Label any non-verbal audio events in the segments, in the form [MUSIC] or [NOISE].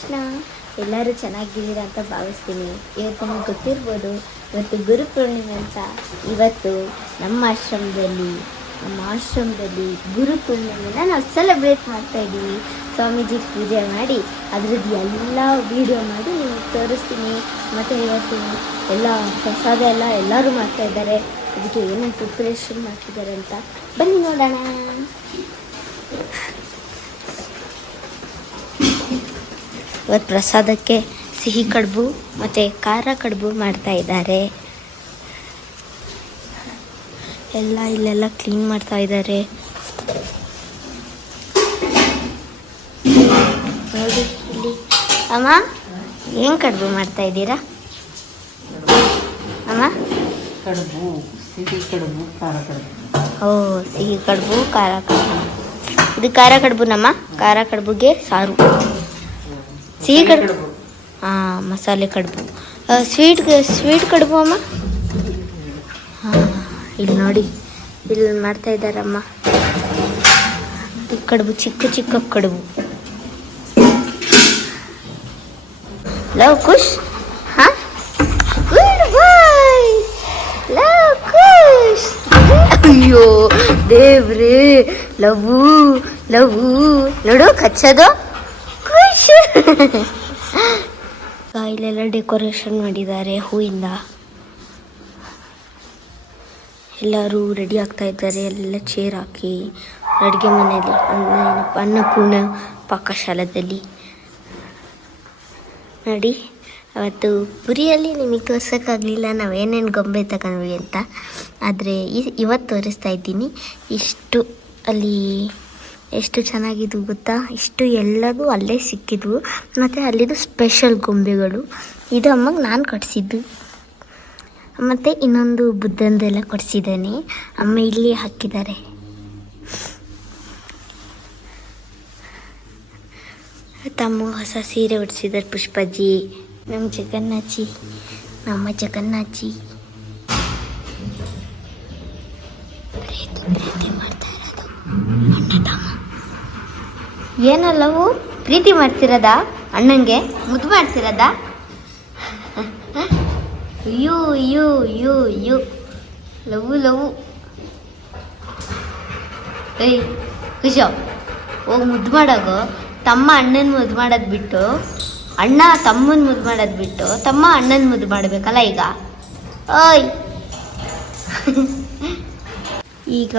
ತಕ್ಷಣ ಎಲ್ಲರೂ ಚೆನ್ನಾಗಿದ್ದೀರಾ ಅಂತ ಭಾವಿಸ್ತೀನಿ. ಇವತ್ತು ನಿಮ್ಗೆ ಗೊತ್ತಿರ್ಬೋದು, ಇವತ್ತು ಗುರು ಪೂರ್ಣಿಮೆ ಅಂತ. ಇವತ್ತು ನಮ್ಮ ಆಶ್ರಮದಲ್ಲಿ ನಮ್ಮ ಆಶ್ರಮದಲ್ಲಿ ಗುರು ಪೂರ್ಣಿಮೆನ ನಾವು ಸೆಲೆಬ್ರೇಟ್ ಮಾಡ್ತಾ ಇದ್ದೀವಿ. ಸ್ವಾಮೀಜಿ ಪೂಜೆ ಮಾಡಿ, ಅದ್ರದ್ದು ಎಲ್ಲ ವಿಡಿಯೋ ಮಾಡಿ ನಿಮಗೆ ತೋರಿಸ್ತೀನಿ. ಮತ್ತು ಇವತ್ತು ಎಲ್ಲ ಪ್ರಸಾದ ಎಲ್ಲ ಎಲ್ಲರೂ ಮಾಡ್ತಾ ಇದ್ದಾರೆ. ಅದಕ್ಕೆ ಏನೇನು ಪ್ರಿಪ್ರೇಷನ್ ಮಾಡ್ತಿದ್ದಾರೆ ಅಂತ ಬನ್ನಿ ನೋಡೋಣ. ಇವತ್ತು ಪ್ರಸಾದಕ್ಕೆ ಸಿಹಿ ಕಡುಬು ಮತ್ತು ಖಾರ ಕಡುಬು ಮಾಡ್ತಾ ಇದ್ದಾರೆ. ಎಲ್ಲ ಇಲ್ಲೆಲ್ಲ ಕ್ಲೀನ್ ಮಾಡ್ತಾ ಇದ್ದಾರೆ. ನೋಡಿ ಇಲ್ಲಿ. ಅಮ್ಮ ಏನು ಕಡುಬು ಮಾಡ್ತಾ ಇದ್ದೀರಾ? ಅಮ್ಮ? ಕಡುಬು ಸಿಹಿ ಕಡುಬು ಖಾರ ಕಡುಬು. ಓ ಸಿಹಿ ಕಡುಬು ಖಾರ ಕಡುಬು. ಇದು ಖಾರ ಕಡುಬುನಮ್ಮ? ಖಾರ ಕಡುಬುಗೆ ಸಾರು. ಸಿಹಿ ಕಡುಬು ಹಾಂ ಮಸಾಲೆ ಕಡುಬು ಸ್ವೀಟ್ ಸ್ವೀಟ್ ಕಡುಬು ಅಮ್ಮ? ಹಾಂ, ಇಲ್ಲಿ ನೋಡಿ. ಇಲ್ಲಿ ಮಾಡ್ತಾ ಇದ್ದಾರಮ್ಮ. ಕಡುಬು, ಚಿಕ್ಕ ಚಿಕ್ಕ ಕಡುಬು. ಲವ್ ಖುಷ್? ಹಾಂ? ಅಯ್ಯೋ, ದೇವ್ರೇ ಲವ್ ಲವ್ ನೋಡು, ಕಚ್ಚೋದು. [LAUGHS] ಇಲ್ಲೆಲ್ಲ ಡೆಕೋರೇಷನ್ ಮಾಡಿದ್ದಾರೆ ಹೂವಿಂದ. ಎಲ್ಲರೂ ರೆಡಿ ಆಗ್ತಾ ಇದ್ದಾರೆ. ಎಲ್ಲ ಚೇರ್ ಹಾಕಿ ಅಡುಗೆ ಮನೆಯಲ್ಲಿ. ಅನ್ನ ಏನಪ್ಪ, ಅನ್ನಪೂರ್ಣ ಪಾಕಶಾಲದಲ್ಲಿ. ನೋಡಿ, ಅವತ್ತು ಪುರಿಯಲ್ಲಿ ನಿಮಗೆ ತೋರ್ಸೋಕ್ಕಾಗಲಿಲ್ಲ. ನಾವು ಏನೇನು ಗೊಂಬೆ ತಗೊಂಡ್ವಿ ಅಂತ. ಆದರೆ ಇವತ್ತು ತೋರಿಸ್ತಾ ಇದ್ದೀನಿ. ಇಷ್ಟು ಅಲ್ಲಿ ಎಷ್ಟು ಚೆನ್ನಾಗಿದ್ವು ಗೊತ್ತಾ? ಇಷ್ಟು ಎಲ್ಲದೂ ಅಲ್ಲೇ ಸಿಕ್ಕಿದ್ವು. ಮತ್ತು ಅಲ್ಲಿದು ಸ್ಪೆಷಲ್ ಗೊಂಬೆಗಳು. ಇದು ಅಮ್ಮಗೆ ನಾನು ಕಟ್ಸಿದ್ದು ಮತ್ತು ಇನ್ನೊಂದು ಬುದ್ಧಂದೆಲ್ಲ ಕೊಡಿಸಿದ್ದಾನೆ. ಅಮ್ಮ ಇಲ್ಲಿ ಹಾಕಿದ್ದಾರೆ. ತಮ್ಮ ಹೊಸ ಸೀರೆ ಉಡಿಸಿದ್ದಾರೆ ಪುಷ್ಪಾಜಿ ನಮ್ಮ ಜಗನ್ನಾಚಿ ನಮ್ಮ ಜಗನ್ನಾಚಿ ಮಾಡ್ತಾ ಇರೋದು. ಅಣ್ಣ, ತಮ್ಮ. ಏನಲ್ಲವು? ಪ್ರೀತಿ ಮಾಡ್ತಿರೋದಾ? ಅಣ್ಣಂಗೆ ಮುದ್ದು ಮಾಡ್ತಿರೋದಾ? ಅಯ್ಯೋ you you you love love. ಏಯ್ ಖುಷೋ ಹೋಗಿ ಮುದ್ದು ಮಾಡೋಗು. ತಮ್ಮ ಅಣ್ಣನ ಮುದ್ದು ಮಾಡೋದು ಬಿಟ್ಟು, ಅಣ್ಣ ತಮ್ಮನ ಮುದ್ದು ಮಾಡೋದು ಬಿಟ್ಟು, ತಮ್ಮ ಅಣ್ಣನ ಮುದ್ದು ಮಾಡಬೇಕಲ್ಲ ಈಗ? ಓಯ್. ಈಗ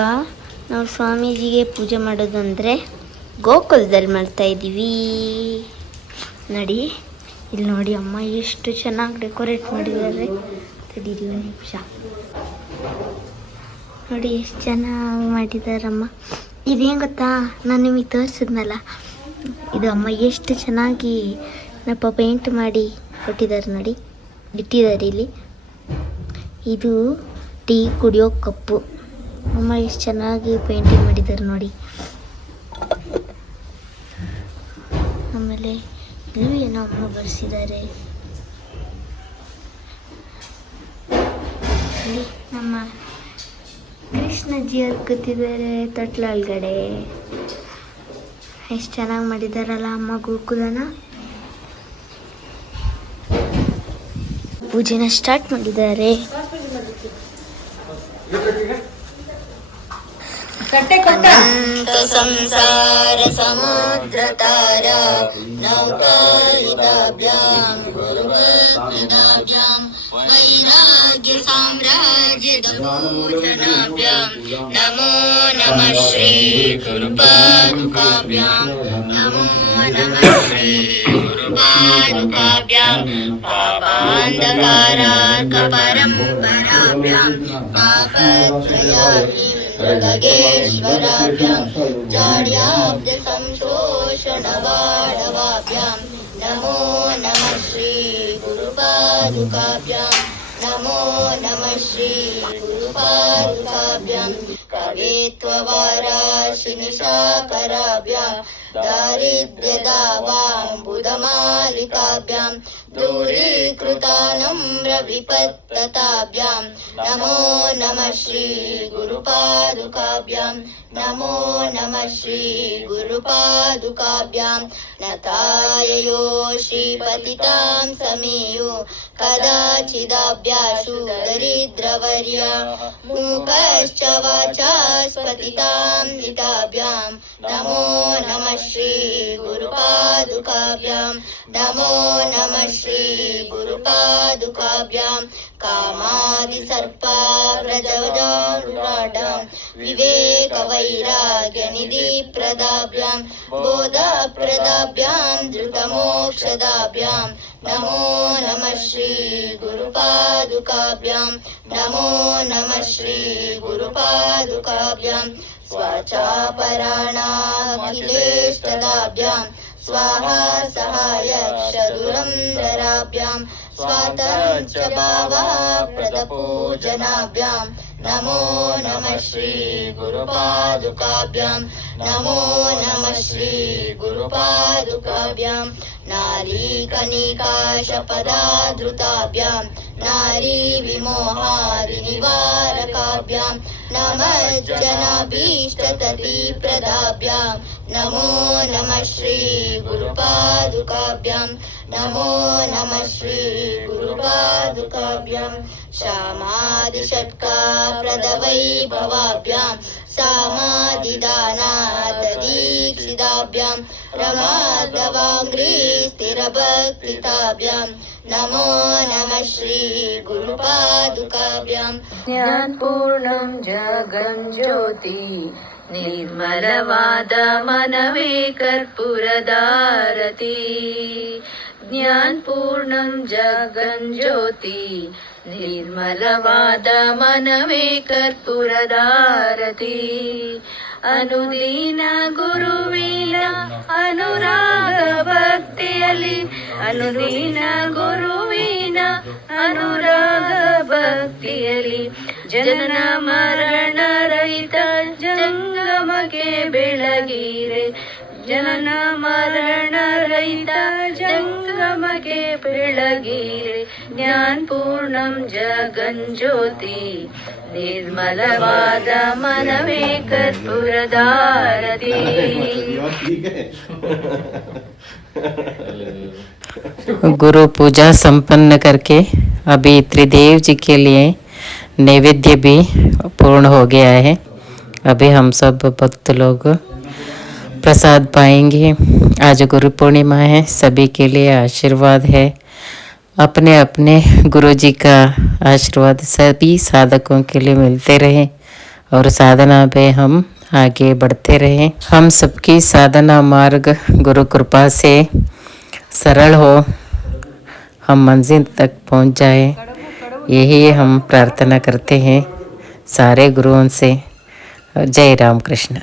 ನಾವು ಸ್ವಾಮೀಜಿಗೆ ಪೂಜೆ ಮಾಡೋದಂದರೆ ಗೋಕುಲದಲ್ಲಿ ಮಾಡ್ತಾ ಇದ್ದೀವಿ. ನೋಡಿ, ಇಲ್ಲಿ ನೋಡಿ ಅಮ್ಮ ಎಷ್ಟು ಚೆನ್ನಾಗಿ ಡೆಕೋರೇಟ್ ಮಾಡಿದ್ದಾರೆ. ತಡೀರಿ ಒಂದು ನಿಮಿಷ. ನೋಡಿ ಎಷ್ಟು ಚೆನ್ನಾಗಿ ಮಾಡಿದಾರಮ್ಮ ಇದೇನು ಗೊತ್ತಾ? ನಾನು ನಿಮಗೆ ತೋರಿಸಿದ್ನಲ್ಲ. ಇದು ಅಮ್ಮ ಎಷ್ಟು ಚೆನ್ನಾಗಿ ನಪ್ಪ ಪೇಂಟ್ ಮಾಡಿ ಕೊಟ್ಟಿದ್ದಾರೆ ನೋಡಿ. ಇಟ್ಟಿದ್ದಾರೆ ಇಲ್ಲಿ. ಇದು ಟೀ ಕುಡಿಯೋ ಕಪ್ಪು. ಅಮ್ಮ ಎಷ್ಟು ಚೆನ್ನಾಗಿ ಪೇಂಟಿಂಗ್ ಮಾಡಿದ್ದಾರೆ ನೋಡಿ. ಇಲ್ಲೂ ಏನೋ ಅಮ್ಮ ಬರ್ಸಿದ್ದಾರೆ ಇಲ್ಲಿ ನಮ್ಮ ಕೃಷ್ಣಜಿ ಅವ್ರು ಕೂತಿದ್ದಾರೆ ತೊಟ್ಲ ಒಳಗಡೆ. ಎಷ್ಟು ಚೆನ್ನಾಗಿ ಮಾಡಿದಾರಲ್ಲ ಅಮ್ಮ ಗೋಕುಲನ? ಪೂಜೆನ ಸ್ಟಾರ್ಟ್ ಮಾಡಿದ್ದಾರೆ. कटे संसार समुद्रतारा नौकायिताभ्यां गुरुवर्णिताभ्यां वैराग्य साम्राज्य दमोचनाभ्यां, नमो नमः श्री गुरुपादुकाभ्यां, नमो नमः श्री गुरुपादुकाभ्यां पापान्धकारात् परम्पराभ्यां जगदेश्वराभ्यां चाड्याब्दसंशोषणवाढवाभ्यां नमो नमः श्रीगुरुपादुकाभ्यां नमो नमः श्रीगुरुपादुकाभ्यां कवेत्ववाराशिनिशाकराभ्यां दारिद्र्यदावाम्बुदमालिकाभ्याम् द्रूरीकृतानम्रविपताभ्यां नमो नमः श्रीगुरुपादुकाभ्याम् नमो नमः श्रीगुरुपादुकाभ्याम् नताय श्रीपतितां समेयु कदाचिदाभ्याशु दरिद्रवर्य मूकश्च वाचास्पतितां निताभ्यां नमो नमः श्रीगुरुपादुकाभ्यां नमो नमः श्रीगुरुपादुकाभ्यां कामादिसर्पा व्रजवजानुराडां विवेकवैराग्यनिधिप्रदाभ्यां बोधप्रदाभ्यां धृतमोक्षदाभ्यां नमो नमः श्रीगुरुपादुकाभ्यां नमो नमः श्रीगुरुपादुकाभ्यां स्वाचापराणाखिलेष्टदाभ्यां स्वाहा सहाय स्वातन्त्रभावादपूजनाभ्यां नमो नमः श्रीगुरुपादुकाभ्याम् नमो नमः श्रीगुरुपादुकाभ्याम् नारीकनिकाशपदाधृताभ्याम् नारी विमोहादिनिवारकाभ्यां नमजनाभीष्टततीप्रदाभ्यां नमो नमः श्रीगुरुपादुकाभ्याम् नमो नमः श्री गुरुपादुकाभ्यां श्यामादिषट्काप्रदवैभवाभ्यां सामादिदानादीक्षिताभ्यां रमादवाङ्रभक्तिताभ्यां नमो नमः श्रीगुरुपादुकाभ्यां पूर्णं जगन् ज्योति निर्मलवादमनवे कर्पूरदारती ಜ್ಞಾನಪೂರ್ಣಂ ಜಗಜ್ಯೋತಿ ನಿರ್ಮಲವಾದ ಮನವೇ ಕರ್ಪೂರದಾರತಿ ಅನುದೀನ ಗುರುವಿನ ಅನುರಾಗ ಭಕ್ತಿಯಲ್ಲಿ ಅನುದೀನ ಗುರುವಿನ ಅನುರಾಗ ಭಕ್ತಿಯಲ್ಲಿ ಜನನ ಮರಣ ರಹಿತ ಜಂಗಮಗೆ ಬೆಳಗಿರೆ. ಜನನ ಮರಣ ರಹಿತ ಜಂಗಮಗೆ ಬೆಳಗಿರೆ ಜ್ಞಾನಪೂರ್ಣಂ ಜಗಜ್ಯೋತಿ ನಿರ್ಮಲವಾದ ಮನವೇ ಕರ್ಪೂರದಾರತಿ गुरु पूजा संपन्न करके अभी त्रिदेव जी के लिए नैवेद्य भी पूर्ण हो गया है अभी हम सब भक्त लोग प्रसाद पाएँगे। आज गुरु पूर्णिमा है, सभी के लिए आशीर्वाद है। अपने अपने गुरु जी का आशीर्वाद सभी साधकों के लिए मिलते रहे और साधना पे हम आगे बढ़ते रहें। हम सबकी साधना मार्ग गुरु कृपा से सरल हो, हम मंजिल तक पहुँच जाए। यही हम प्रार्थना करते हैं सारे गुरुओं से। जय राम कृष्ण